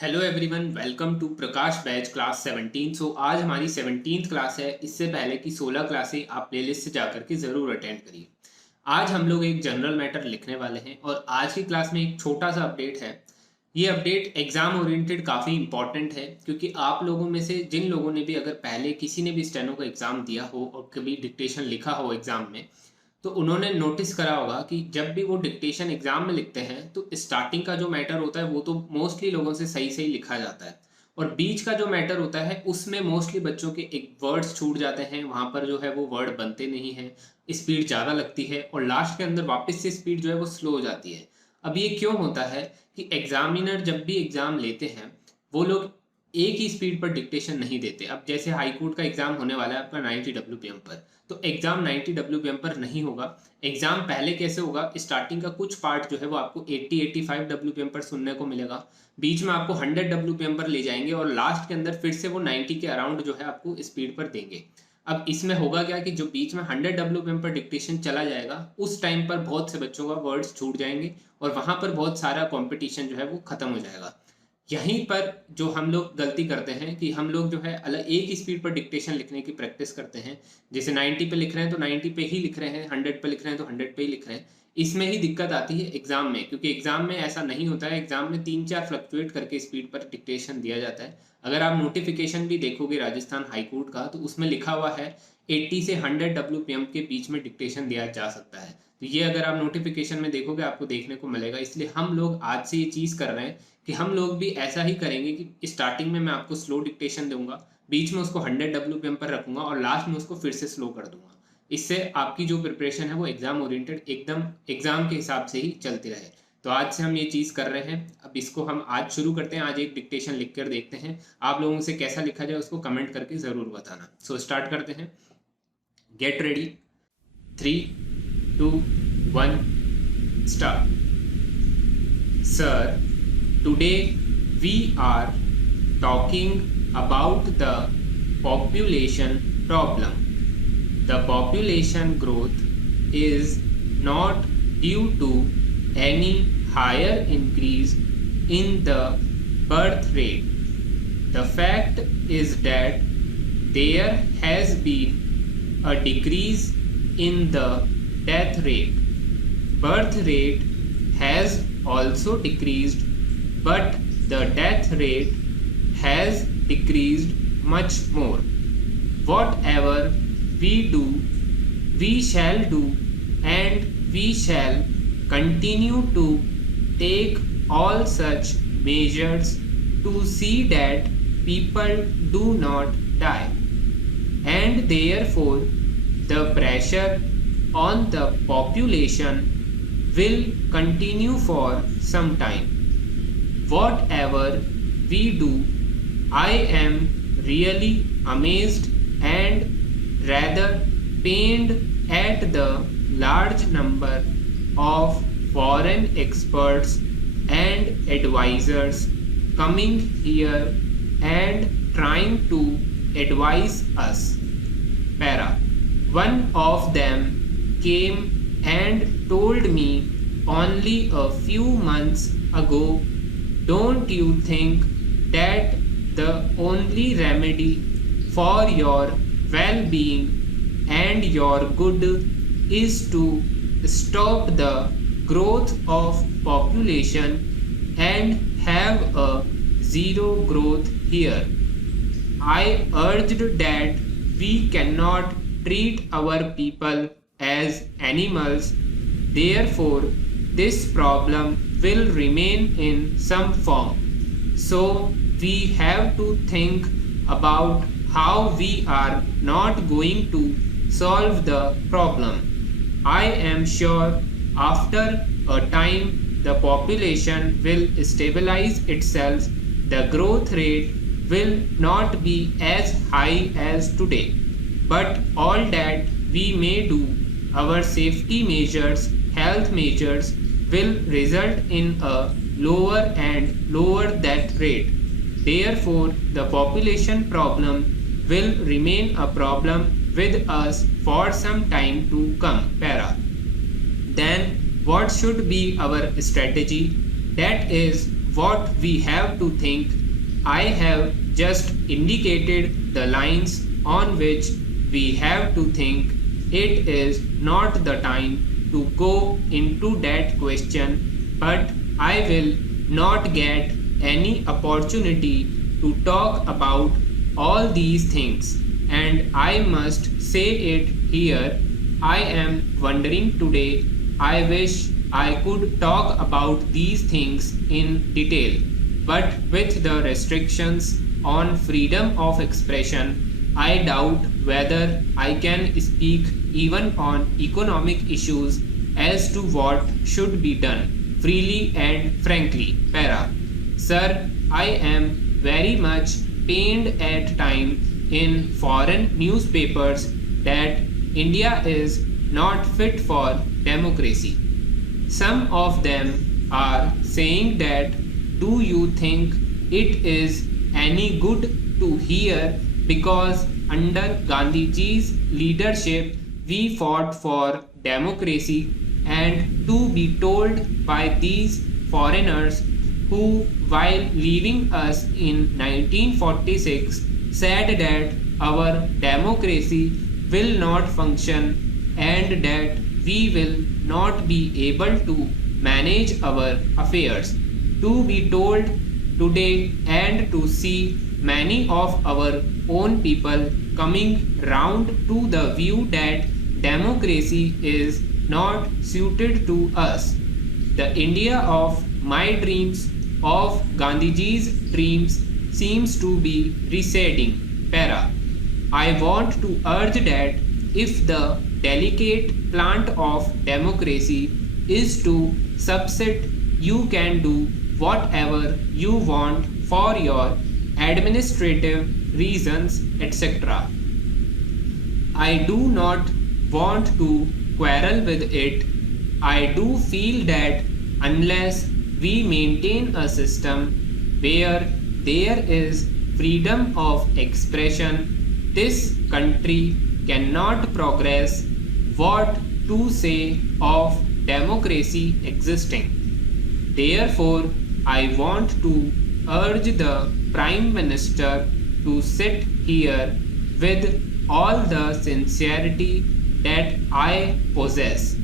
Hello everyone, welcome to Prakash batch class 17। आज हमारी 17th class है। इससे पहले की 16 क्लासें आप प्लेलिस्ट से जाकर के ज़रूर अटेंड करिए। आज हम लोग एक जनरल मैटर लिखने वाले हैं और आज की क्लास में एक छोटा सा अपडेट है। ये अपडेट एग्ज़ाम ओरिएंटेड काफ़ी इंपॉर्टेंट है, क्योंकि आप लोगों में से जिन लोगों ने भी अगर पहले किसी ने भी स्टेनो का एग्ज़ाम दिया हो और कभी डिक्टेशन लिखा हो एग्ज़ाम में, तो उन्होंने नोटिस करा होगा कि जब भी वो डिक्टेशन एग्जाम में लिखते हैं तो स्टार्टिंग का जो मैटर होता है वो तो मोस्टली लोगों से सही सही लिखा जाता है, और बीच का जो मैटर होता है उसमें मोस्टली बच्चों के एक वर्ड्स छूट जाते हैं। वहाँ पर जो है वो वर्ड बनते नहीं हैं, स्पीड ज़्यादा लगती है और लास्ट के अंदर वापस से स्पीड जो है वो स्लो हो जाती है। अब ये क्यों होता है कि एग्जामिनर जब भी एग्ज़ाम लेते हैं वो लोग एक ही स्पीड पर डिक्टेशन नहीं देते। अब जैसे हाई कोर्ट का एग्ज़ाम होने वाला है आपका 90 WPM पर, तो एग्ज़ाम 90 WPM पर नहीं होगा। एग्ज़ाम पहले कैसे होगा, स्टार्टिंग का कुछ पार्ट जो है वो आपको 80-85 WPM पर सुनने को मिलेगा, बीच में आपको 100 WPM पर ले जाएंगे और लास्ट के अंदर फिर से वो 90 के अराउंड जो है आपको स्पीड पर देंगे। अब इसमें होगा क्या कि जो बीच में 100 WPM पर डिक्टेशन चला जाएगा उस टाइम पर बहुत से बच्चों का वर्ड्स छूट जाएंगे और वहाँ पर बहुत सारा कॉम्पिटिशन जो है वो ख़त्म हो जाएगा। यहीं पर जो हम लोग गलती करते हैं कि हम लोग जो है अलग एक ही स्पीड पर डिक्टेशन लिखने की प्रैक्टिस करते हैं। जैसे 90 पे लिख रहे हैं तो 90 पे ही लिख रहे हैं, 100 पे लिख रहे हैं तो 100 पे ही लिख रहे हैं। इसमें ही दिक्कत आती है एग्जाम में, क्योंकि एग्जाम में ऐसा नहीं होता है। एग्जाम में 3-4 फ्लक्चुएट करके स्पीड पर डिक्टेशन दिया जाता है। अगर आप नोटिफिकेशन भी देखोगे राजस्थान हाईकोर्ट का, तो उसमें लिखा हुआ है 80 से 100 WPM के बीच में डिक्टेशन दिया जा सकता है। तो ये अगर आप नोटिफिकेशन में देखोगे आपको देखने को मिलेगा। इसलिए हम लोग आज से ये चीज़ कर रहे हैं कि हम लोग भी ऐसा ही करेंगे कि स्टार्टिंग में मैं आपको स्लो डिक्टेशन दूंगा, बीच में उसको 100 WPM पर रखूंगा और लास्ट में उसको फिर से स्लो कर दूंगा। इससे आपकी जो प्रिपरेशन है वो एग्जाम ओरिएंटेड एकदम एग्जाम के हिसाब से ही चलती रहे। तो आज से हम ये चीज़ कर रहे हैं। अब इसको हम आज शुरू करते हैं। आज एक डिक्टेशन लिख कर देखते हैं। आप लोगों से कैसा लिखा जाए उसको कमेंट करके ज़रूर बताना। सो स्टार्ट करते हैं। Get ready, 3, 2, 1, start. Sir, today we are talking about the population problem. The population growth is not due to any higher increase in the birth rate. The fact is that there has been a decrease in the death rate. Birth rate has also decreased, but the death rate has decreased much more. Whatever we do, we shall do, and we shall continue to take all such measures to see that people do not die. And therefore, the pressure on the population will continue for some time. Whatever we do, I am really amazed and rather pained at the large number of foreign experts and advisors coming here and trying to advise us. Para. One of them came and told me only a few months ago, don't you think that the only remedy for your well-being and your good is to stop the growth of population and have a zero growth here? I urged that we cannot treat our people as animals. Therefore, this problem will remain in some form. So we have to think about how we are not going to solve the problem. I am sure after a time the population will stabilize itself. The growth rate will not be as high as today, but all that we may do, our safety measures, health measures, will result in a lower and lower death rate. Therefore, the population problem will remain a problem with us for some time to come. Para. Then, what should be our strategy? That is what we have to think. I have just indicated the lines on which we have to think. It is not the time to go into that question, but I will not get any opportunity to talk about all these things, and I must say it here. I am wondering today. I wish I could talk about these things in detail, but with the restrictions on freedom of expression, I doubt whether I can speak even on economic issues as to what should be done freely and frankly. Para. Sir, I am very much pained at times in foreign newspapers that India is not fit for democracy. Some of them are saying that, do you think it is any good to hear because under Gandhiji's leadership we fought for democracy, and to be told by these foreigners who, while leaving us in 1946, said that our democracy will not function and that we will not be able to manage our affairs. To be told today and to see many of our own people coming round to the view that democracy is not suited to us. The India of my dreams, of Gandhiji's dreams, seems to be receding. Para. I want to urge that if the delicate plant of democracy is to subsist, you can do whatever you want for your administrative reasons, etc. I do not want to quarrel with it. I do feel that unless we maintain a system where there is freedom of expression, this country cannot progress. What to say of democracy existing? Therefore, I want to urge the Prime Minister to sit here with all the sincerity that I possess.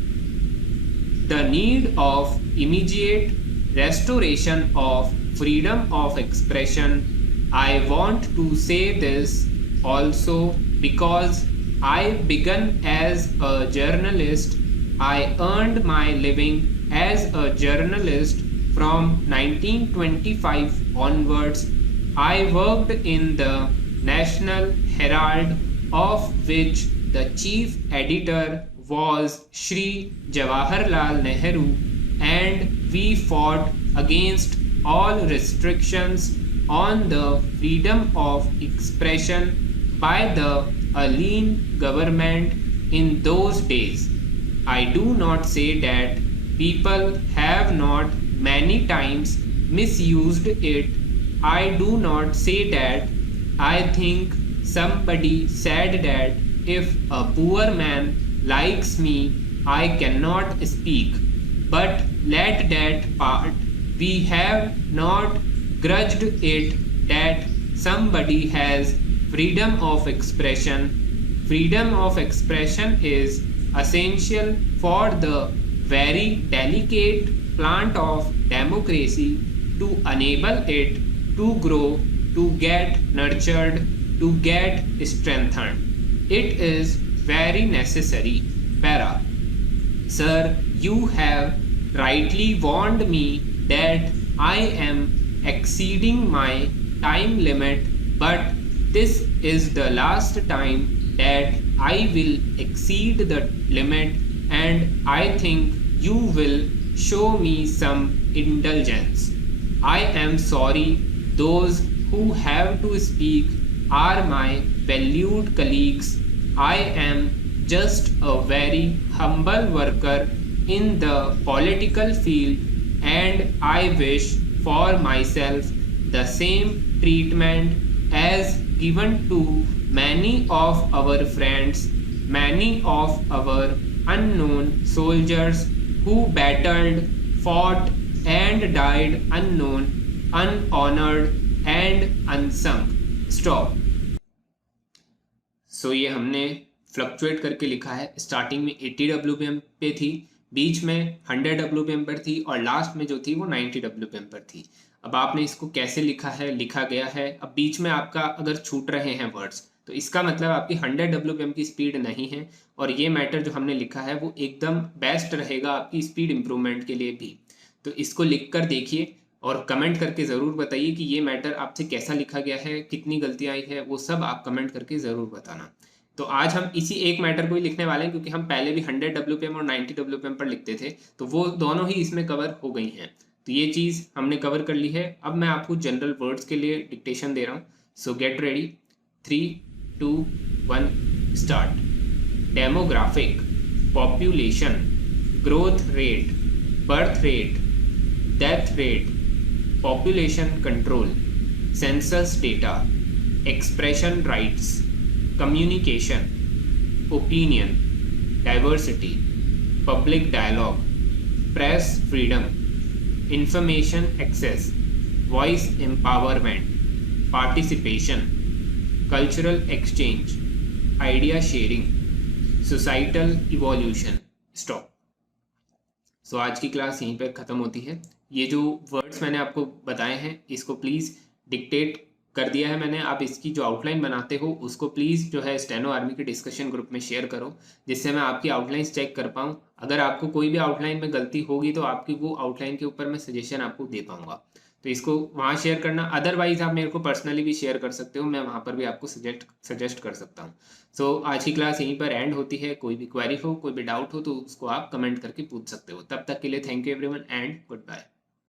The need of immediate restoration of freedom of expression. I want to say this also because I began as a journalist. I earned my living as a journalist from 1925 onwards. I worked in the National Herald, of which the chief editor was Shri Jawaharlal Nehru, and we fought against all restrictions on the freedom of expression by the Aline government in those days. I do not say that people have not many times misused it. I do not say that. I think somebody said that if a poor man likes me, I cannot speak. But let that part. We have not grudged it that somebody has freedom of expression. Freedom of expression is essential for the very delicate plant of democracy to enable it to grow, to get nurtured, to get strengthened. It is very necessary. Para. Sir, you have rightly warned me that I am exceeding my time limit, but this is the last time that I will exceed the limit, and I think you will show me some indulgence. I am sorry. Those who have to speak are my valued colleagues. I am just a very humble worker in the political field, and I wish for myself the same treatment as given to many of our friends, many of our unknown soldiers who battled, fought, and died unknown unhonoured and unsung stop. So ये हमने फ्लक्चुएट करके लिखा है। स्टार्टिंग में 80 WPM पे थी, बीच में 100 WPM पर थी और लास्ट में जो थी वो 90 WPM पर थी। अब आपने इसको कैसे लिखा है, लिखा गया है। अब बीच में आपका अगर छूट रहे हैं वर्ड्स तो इसका मतलब आपकी 100 WPM की स्पीड नहीं है, और ये मैटर जो हमने लिखा है वो एकदम बेस्ट रहेगा आपकी स्पीड इंप्रूवमेंट के लिए भी। तो इसको लिख कर देखिए और कमेंट करके ज़रूर बताइए कि ये मैटर आपसे कैसा लिखा गया है, कितनी गलती आई है, वो सब आप कमेंट करके ज़रूर बताना। तो आज हम इसी एक मैटर को ही लिखने वाले हैं, क्योंकि हम पहले भी 100 WPM और 90 WPM पर लिखते थे, तो वो दोनों ही इसमें कवर हो गई हैं। तो ये चीज़ हमने कवर कर ली है। अब मैं आपको जनरल वर्ड्स के लिए डिक्टेशन दे रहा हूँ। सो get ready, 3, 2, 1 start. Demographic, population, growth rate, birth rate, death rate, population control, census data, expression rights, communication, opinion, diversity, public dialogue, press freedom, information access, voice empowerment, participation, cultural exchange, idea sharing, societal evolution. Stop. सो आज की क्लास यहीं पर ख़त्म होती है। ये जो वर्ड्स मैंने आपको बताए हैं इसको प्लीज़ डिक्टेट कर दिया है मैंने। आप इसकी जो आउटलाइन बनाते हो उसको प्लीज़ जो है स्टेनो आर्मी के डिस्कशन ग्रुप में शेयर करो, जिससे मैं आपकी आउटलाइंस चेक कर पाऊँ। अगर आपको कोई भी आउटलाइन में गलती होगी तो आपकी वो आउटलाइन के ऊपर मैं सजेशन आपको दे पाऊँगा। तो इसको वहाँ शेयर करना। अदरवाइज आप मेरे को पर्सनली भी शेयर कर सकते हो, मैं वहाँ पर भी आपको सजेस्ट कर सकता हूँ। सो आज की क्लास यहीं पर एंड होती है। कोई भी क्वेरी हो, कोई भी डाउट हो तो उसको आप कमेंट करके पूछ सकते हो। तब तक के लिए thank you everyone and good bye.